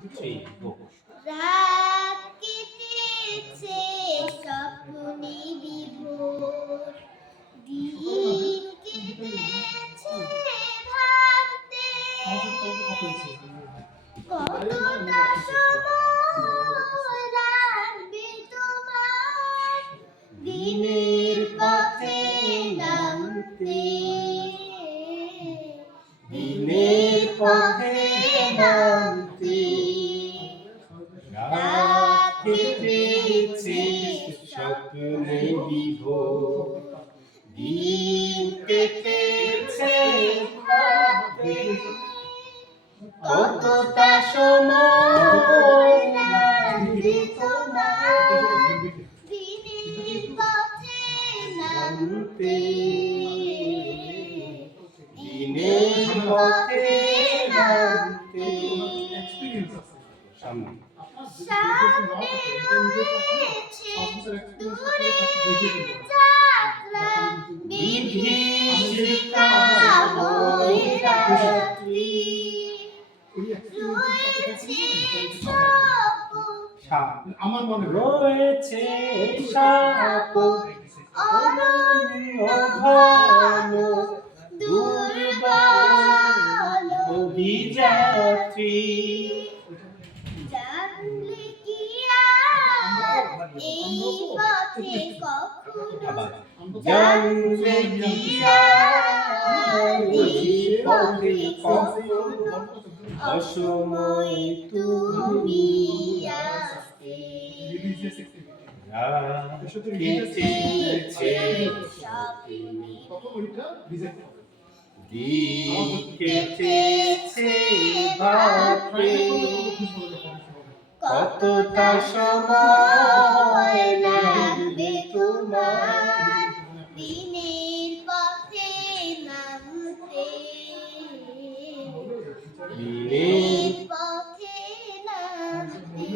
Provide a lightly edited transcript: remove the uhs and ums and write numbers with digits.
3 go. রাত কেটেছে স্বপ্নে বিভোর, দিন কেটেছে ভাবতে, কতটা সময় লাগবে তোমার দিনের পথে নামতে, দিনের পথে নামতে রাত কেটেছে স্বপ্নে বিভোর, দিন কেটেছে ভাবে, কতটা সময় লাগবে তোমার দিনের পথে নামতে, দিনের পথে নামতে। সামনে সামনে রয়েছে দূরের যাত্রা, বিভীষিকা হয়ে রাত্রি, রয়েছে স্বপ্ন আমার মনে রয়েছে সাপ অনন্য ঘন দুর্বল অভিযাত্রী, জানলে কি আর এই পথে কখনো, জানলে কি আর এই পথে কখনো অসময় তুমি আসতে, কেটেছে দিন কেটেছে ভাবে, কতটা সময় লাগবে তোমার দিনের পথে নামতে, দিনের পথে নামতে।